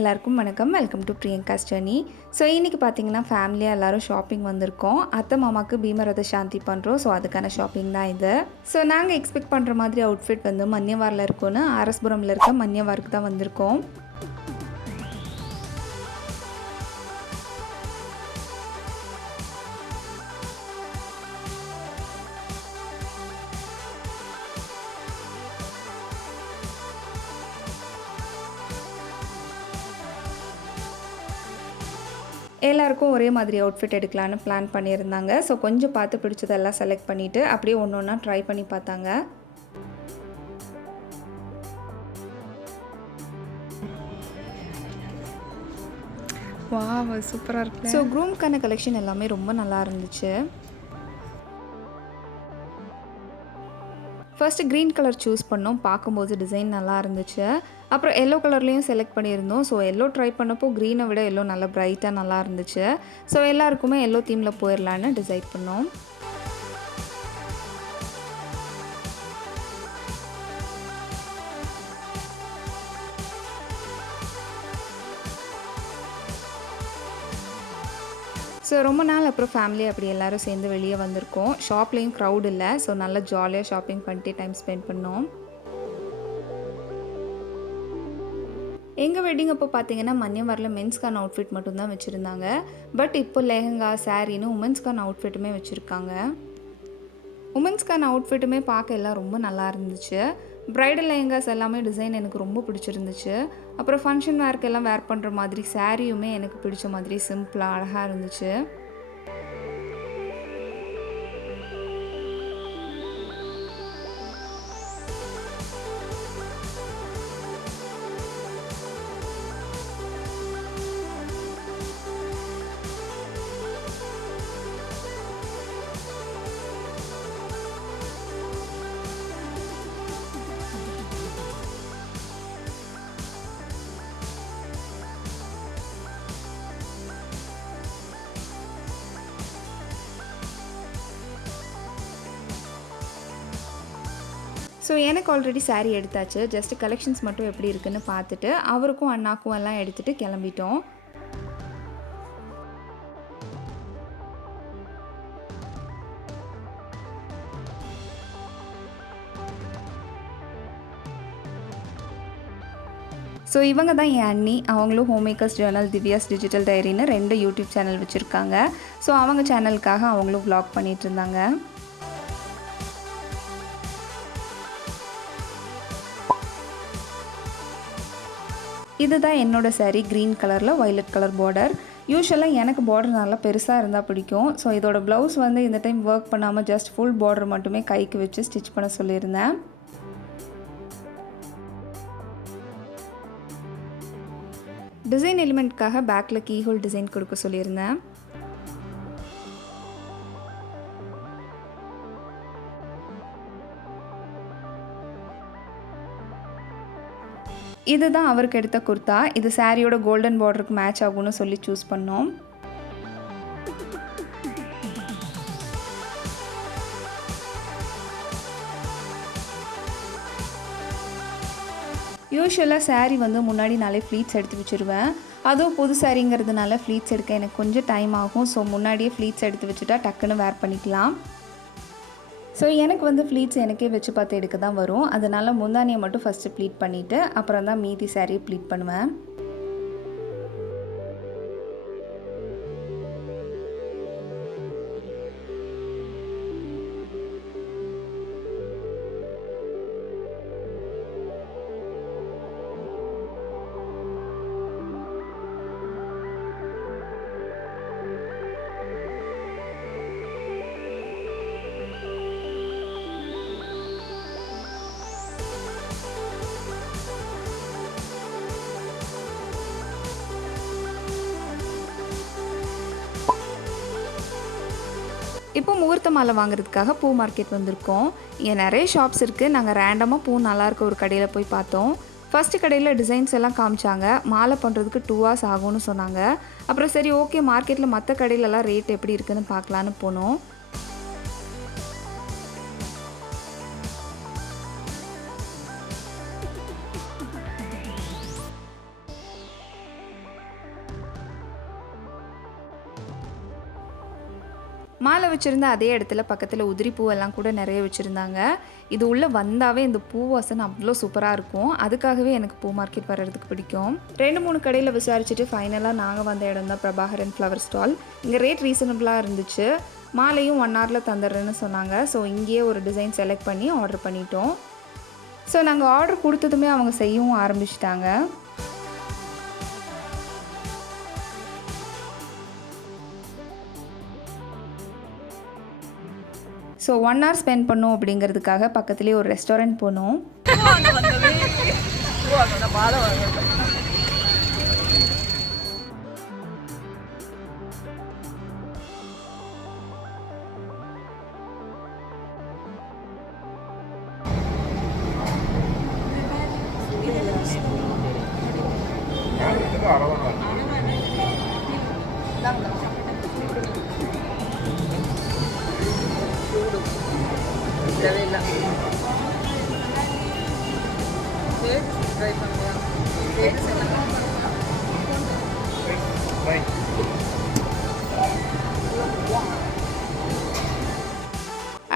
எல்லாருக்கும் வணக்கம். Welcome to Priyanka's journey. So இன்றைக்கி பார்த்தீங்கன்னா ஃபேமிலியாக எல்லோரும் ஷாப்பிங் வந்திருக்கோம். அத்தை மாமாவுக்கு பீமரத சாந்தி பண்ணுறோம். ஸோ அதுக்கான ஷாப்பிங் தான் இது. ஸோ நாங்கள் எக்ஸ்பெக்ட் பண்ணுற மாதிரி அவுட்ஃபிட் வந்து மன்யவாரில் இருக்கோன்னு ஆர்எஸ்புரமில் இருக்க மன்யவாருக்கு தான் வந்திருக்கோம். எல்லாருக்கும் ஒரே மாதிரி அவுட்ஃபிட் எடுக்கலான்னு பிளான் பண்ணியிருந்தாங்க. ஸோ கொஞ்சம் பார்த்து பிடிச்சதெல்லாம் செலக்ட் பண்ணிவிட்டு அப்படியே ஒன்று ஒன்றா ட்ரை பண்ணி பார்த்தாங்க. வாவ், சூப்பராக இருக்கு. ஸோ க்ரூம்க்கான கலெக்ஷன் எல்லாமே ரொம்ப நல்லா இருந்துச்சு. ஃபர்ஸ்ட்டு க்ரீன் கலர் சூஸ் பண்ணோம். பார்க்கும்போது டிசைன் நல்லா இருந்துச்சு. அப்புறம் எல்லோ கலர்லேயும் செலக்ட் பண்ணியிருந்தோம். ஸோ எல்லோ ட்ரை பண்ணப்போ க்ரீனை விட எல்லோ நல்லா ப்ரைட்டாக நல்லா இருந்துச்சு. ஸோ எல்லாருக்குமே எல்லோ தீமில் போயிடலான்னு டிசைட் பண்ணோம். ஸோ ரொம்ப நாள் அப்புறம் ஃபேமிலி அப்படி எல்லோரும் சேர்ந்து வெளியே வந்திருக்கோம். ஷாப்லேயும் க்ரௌட் இல்லை. ஸோ நல்லா ஜாலியாக ஷாப்பிங் பண்ணிட்டு டைம் ஸ்பெண்ட் பண்ணோம். எங்கள் வெட்டிங் அப்போ பார்த்தீங்கன்னா மன்யவாரில் மென்ஸ்க்கான அவுட்ஃபிட் மட்டும்தான் வச்சுருந்தாங்க. பட் இப்போ லெஹங்கா, சாரின்னு உமன்ஸ்க்கான அவுட்ஃபிட்டுமே வச்சுருக்காங்க. உமன்ஸ்க்கான அவுட்ஃபிட்டுமே பார்க்க எல்லாம் ரொம்ப நல்லா இருந்துச்சு. ப்ரைடல் லெஹங்காஸ் எல்லாமே டிசைன் எனக்கு ரொம்ப பிடிச்சிருந்துச்சு. அப்புறம் ஃபங்க்ஷன் வேர்க்கெல்லாம் வேர் பண்ணுற மாதிரி சாரியுமே எனக்கு பிடிச்ச மாதிரி சிம்பிளாக அழகாக இருந்துச்சு. ஸோ எனக்கு ஆல்ரெடி சாரீ எடுத்தாச்சு. ஜஸ்ட் கலெக்ஷன்ஸ் மட்டும் எப்படி இருக்குன்னு பார்த்துட்டு அவருக்கும் அண்ணாக்கும் எல்லாம் எடுத்துகிட்டு கிளம்பிட்டோம். ஸோ இவங்க தான் என் அண்ணி. அவங்களும் home makers journal, Divya's digital டைரின்னு 2 யூடியூப் சேனல் வச்சுருக்காங்க. ஸோ அவங்க சேனலுக்காக அவங்களும் வ்ளாக் பண்ணிகிட்டு இருந்தாங்க. இதுதான் என்னோடய சாரீ. க்ரீன் கலரில் வயலட் கலர் பார்டர். யூஸ்வலாக எனக்கு பார்டர் நல்லா பெருசாக இருந்தால் பிடிக்கும். ஸோ இதோட ப்ளவுஸ் வந்து இந்த டைம் ஒர்க் பண்ணாமல் ஜஸ்ட் ஃபுல் பார்டர் மட்டுமே கைக்கு வச்சு ஸ்டிச் பண்ண சொல்லியிருந்தேன். டிசைன் எலிமெண்ட்காக பேக்கில் கீஹோல் டிசைன் கொடுக்க சொல்லியிருந்தேன். இதுதான் அவருக்கு எடுத்த குர்தா. இது சாரியோட கோல்டன் பார்டருக்கு மேட்ச் ஆகும்னு சொல்லி சூஸ் பண்ணோம். யூஸ்வலாக சாரீ வந்து முன்னாடி நாளே ஃப்ளீட்ஸ் எடுத்து வச்சுருவேன். அதுவும் புது சாரீங்கிறதுனால ஃப்ளீட்ஸ் எடுக்க எனக்கு கொஞ்சம் டைம் ஆகும். ஸோ முன்னாடியே ஃப்ளீட்ஸ் எடுத்து வச்சுட்டா டக்குன்னு வேர் பண்ணிக்கலாம். ஸோ எனக்கு வந்து ஃப்ளீட்ஸ் எனக்கே வச்சு பார்த்து எடுக்க தான் வரும். அதனால் முந்தானியை மட்டும் ஃபஸ்ட்டு ப்ளீட் பண்ணிவிட்டு அப்புறம் தான் மீதி சாரியை ப்ளீட் பண்ணுவேன். இப்போ முகூர்த்த மாலை வாங்குறதுக்காக பூ மார்க்கெட் வந்திருக்கோம். இங்கே நிறைய ஷாப்ஸ் இருக்குது. நாங்கள் ரேண்டமாக பூ நல்லாயிருக்க ஒரு கடையில் போய் பார்த்தோம். ஃபஸ்ட்டு கடையில் டிசைன்ஸ் எல்லாம் காமிச்சாங்க. மாலை பண்ணுறதுக்கு 2 hours ஆகும்னு சொன்னாங்க. அப்புறம் சரி ஓகே, மார்க்கெட்டில் மற்ற கடையிலலாம் ரேட் எப்படி இருக்குதுன்னு பார்க்கலான்னு போனோம். மாலை வச்சுருந்த அதே இடத்துல பக்கத்தில் உதிரி பூவெல்லாம் கூட நிறைய வச்சுருந்தாங்க. இது உள்ளே வந்தாவே இந்த பூ வாசனை அவ்வளோ சூப்பராக இருக்கும். அதுக்காகவே எனக்கு பூ மார்க்கெட் வர்றதுக்கு பிடிக்கும். 2-3 கடையில் விசாரிச்சுட்டு ஃபைனலாக நாங்கள் வந்த இடம் தான் பிரபாகரன் ஃப்ளவர் ஸ்டால். இங்கே ரேட் ரீசனபிளாக இருந்துச்சு. மாலையும் 1 ஹவரில் தந்துடுறேன்னு சொன்னாங்க. ஸோ இங்கேயே ஒரு டிசைன் செலக்ட் பண்ணி ஆர்டர் பண்ணிட்டோம். ஸோ நாங்கள் ஆர்டர் கொடுத்ததுமே அவங்க செய்யவும் ஆரம்பிச்சிட்டாங்க. ஸோ 1 ஹவர் ஸ்பெண்ட் பண்ணோம் அப்படிங்கிறதுக்காக பக்கத்துலேயே ஒரு ரெஸ்டாரண்ட் போனோம்.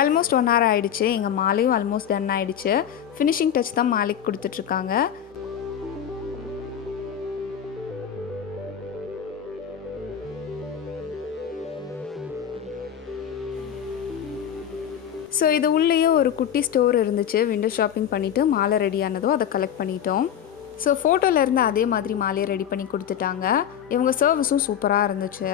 ஆல்மோஸ்ட் 1 ஹவர் ஆகிடுச்சு. எங்கள் மாலையும் ஆல்மோஸ்ட் டன் ஆகிடுச்சு. ஃபினிஷிங் டச் தான் மாலைக்கு கொடுத்துட்ருக்காங்க. ஸோ இது உள்ளேயே ஒரு குட்டி ஸ்டோர் இருந்துச்சு. விண்டோ ஷாப்பிங் பண்ணிவிட்டு மாலை ரெடியானதோ அதை கலெக்ட் பண்ணிட்டோம். ஸோ ஃபோட்டோவில் இருந்து அதே மாதிரி மாலையை ரெடி பண்ணி கொடுத்துட்டாங்க. இவங்க சர்வீஸும் சூப்பராக இருந்துச்சு.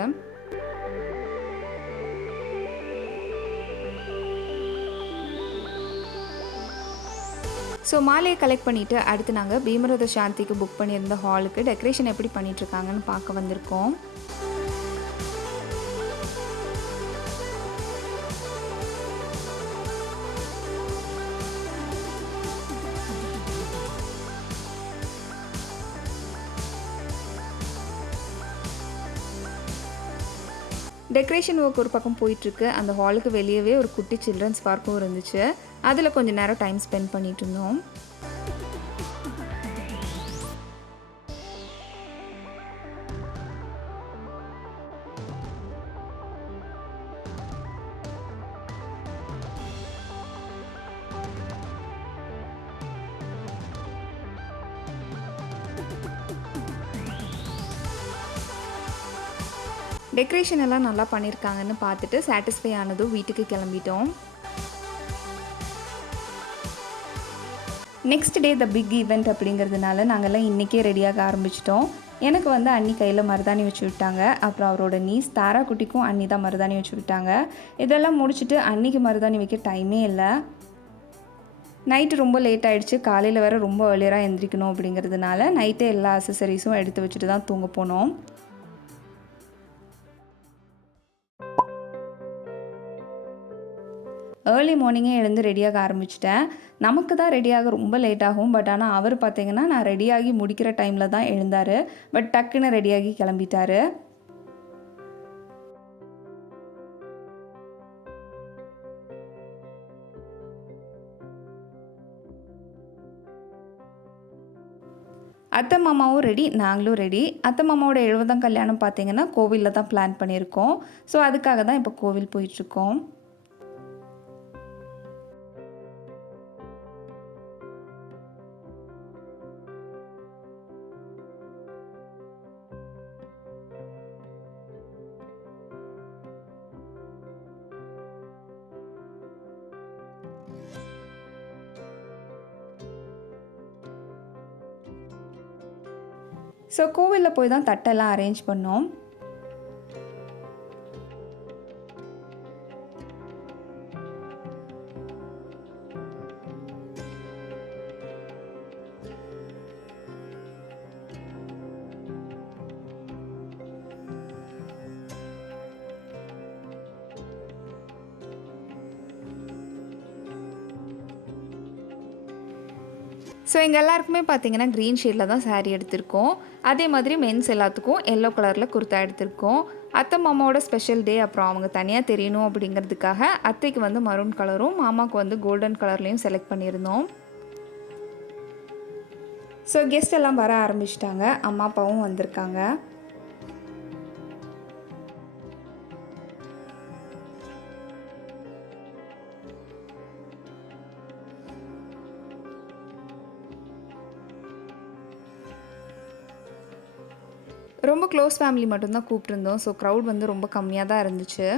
ஸோ மாலையை கலெக்ட் பண்ணிவிட்டு அடுத்து நாங்கள் பீமரத சாந்திக்கு புக் பண்ணியிருந்த ஹாலுக்கு டெக்கரேஷன் எப்படி பண்ணிகிட்ருக்காங்கன்னு பார்க்க வந்திருக்கோம். டெக்கரேஷன் ஒர்க் ஒரு பக்கம் போயிட்டுருக்கு. அந்த ஹாலுக்கு வெளியவே ஒரு குட்டி சில்ட்ரன்ஸ் பார்க்கும் இருந்துச்சு. அதில் கொஞ்சம் நேரம் டைம் ஸ்பெண்ட் பண்ணிட்டு இருந்தோம். டெக்கரேஷன் எல்லாம் நல்லா பண்ணியிருக்காங்கன்னு பார்த்துட்டு சாட்டிஸ்ஃபை ஆனதும் வீட்டுக்கு கிளம்பிட்டோம். Next day the big event அப்படிங்கிறதுனால நாங்கள்லாம் இன்றைக்கே ரெடியாக ஆரம்பிச்சிட்டோம். எனக்கு வந்து அண்ணி கையில் மருதாணி வச்சு விட்டாங்க. அப்புறம் அவரோட நீஸ் தாரா குட்டிக்கும் அண்ணி தான் மருதாணி வச்சு விட்டாங்க. இதெல்லாம் முடிச்சுட்டு அன்னிக்கு மருதாணி வைக்க டைமே இல்லை. நைட்டு ரொம்ப லேட் ஆகிடுச்சு. காலையில் வேறு ரொம்ப ஏர்லியராக எந்திரிக்கணும் அப்படிங்கிறதுனால நைட்டே எல்லா அக்சசரிஸும் எடுத்து வச்சுட்டு தான் தூங்க போனோம். ஏர்லி மார்னிங்கே எழுந்து ரெடியாக ஆரம்பிச்சிட்டேன். நமக்கு தான் ரெடியாக ரொம்ப லேட் ஆகும். பட் ஆனால் அவர் பார்த்திங்கன்னா நான் ரெடியாகி முடிக்கிற டைமில் தான் எழுந்தார். பட் டக்குன்னு ரெடியாகி கிளம்பிட்டார். அத்தை மாமாவும் ரெடி, நாங்களும் ரெடி. அத்தை மாமாவோட 70ஆம் கல்யாணம் பார்த்திங்கன்னா கோவிலில் தான் பிளான் பண்ணியிருக்கோம். ஸோ அதுக்காக தான் இப்போ கோவில் போயிட்டுருக்கோம். ஸோ கோவிலில் போய் தான் தட்டெல்லாம் அரேஞ்ச் பண்ணோம். ஸோ எங்கள் எல்லாருக்குமே பார்த்திங்கன்னா க்ரீன் ஷேடில் தான் சாரீ எடுத்திருக்கோம். அதே மாதிரி மென்ஸ் எல்லாத்துக்கும் எல்லோ கலரில் குர்த்தா எடுத்திருக்கோம். அத்தை மாமாவோட ஸ்பெஷல் டே, அப்புறம் அவங்க தனியாக தெரியணும் அப்படிங்கிறதுக்காக அத்தைக்கு வந்து மரூன் கலரும் மாமாவுக்கு வந்து கோல்டன் கலர்லேயும் செலக்ட் பண்ணியிருந்தோம். ஸோ கெஸ்ட் எல்லாம் வர ஆரம்பிச்சிட்டாங்க. அம்மா அப்பாவும் வந்திருக்காங்க. ரொம்ப க்ளோஸ் ஃபேமிலி மட்டும்தான் கூப்பிட்டுருந்தோம். ஸோ க்ரௌட் வந்து ரொம்ப கம்மியாக தான் இருந்துச்சு.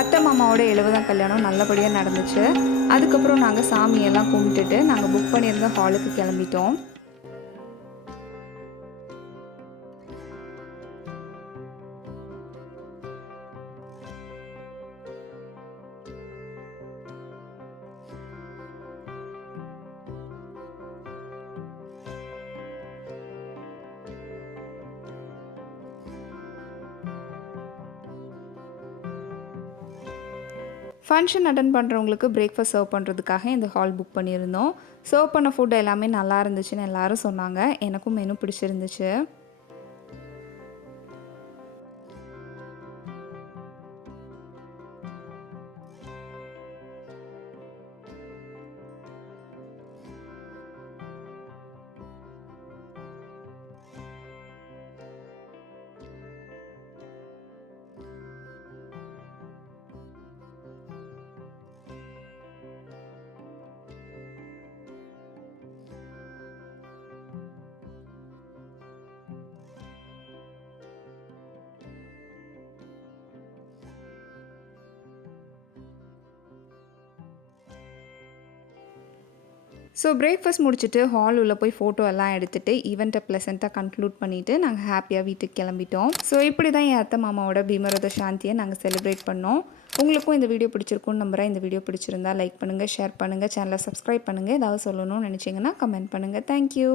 அத்தை மாமாவோட 70ஆம் கல்யாணம் நல்லபடியாக நடந்துச்சு. அதுக்கப்புறம் நாங்கள் சாமியெல்லாம் கும்பிட்டுட்டு நாங்கள் புக் பண்ணியிருந்த ஹாலுக்கு கிளம்பிட்டோம். ஃபங்க்ஷன் அட்டெண்ட் பண்ணுறவங்களுக்கு பிரேக்ஃபாஸ்ட் சர்வ் பண்ணுறதுக்காக இந்த ஹால் புக் பண்ணியிருந்தோம். சர்வ் பண்ண ஃபுட் எல்லாமே நல்லா இருந்துச்சுன்னு எல்லாரும் சொன்னாங்க. எனக்கும் மெனு பிடிச்சிருந்துச்சு. ஸோ பிரேக்ஃபாஸ்ட் முடிச்சுட்டு ஹால் உள்ள போய் ஃபோட்டோ எல்லாம் எடுத்துகிட்டு ஈவெண்ட்டை ப்ளசண்ட்டாக கன்க்ளூட் பண்ணிவிட்டு நாங்கள் ஹாப்பியாக வீட்டுக்கு கிளம்பிட்டோம். ஸோ இப்படி தான் என் அத்தை மாமாவோட பீமரத சாந்தியை நாங்கள் செலிப்ரேட் பண்ணோம். உங்களுக்கும் இந்த வீடியோ பிடிச்சிருக்கும்னு நம்புகிறேன். இந்த வீடியோ பிடிச்சிருந்தா லைக் பண்ணுங்கள், ஷேர் பண்ணுங்கள், சேனலை சப்ஸ்கிரைப் பண்ணுங்கள். ஏதாவது சொல்லணும்னு நினச்சிங்கன்னா கமெண்ட் பண்ணுங்கள். தேங்க்யூ.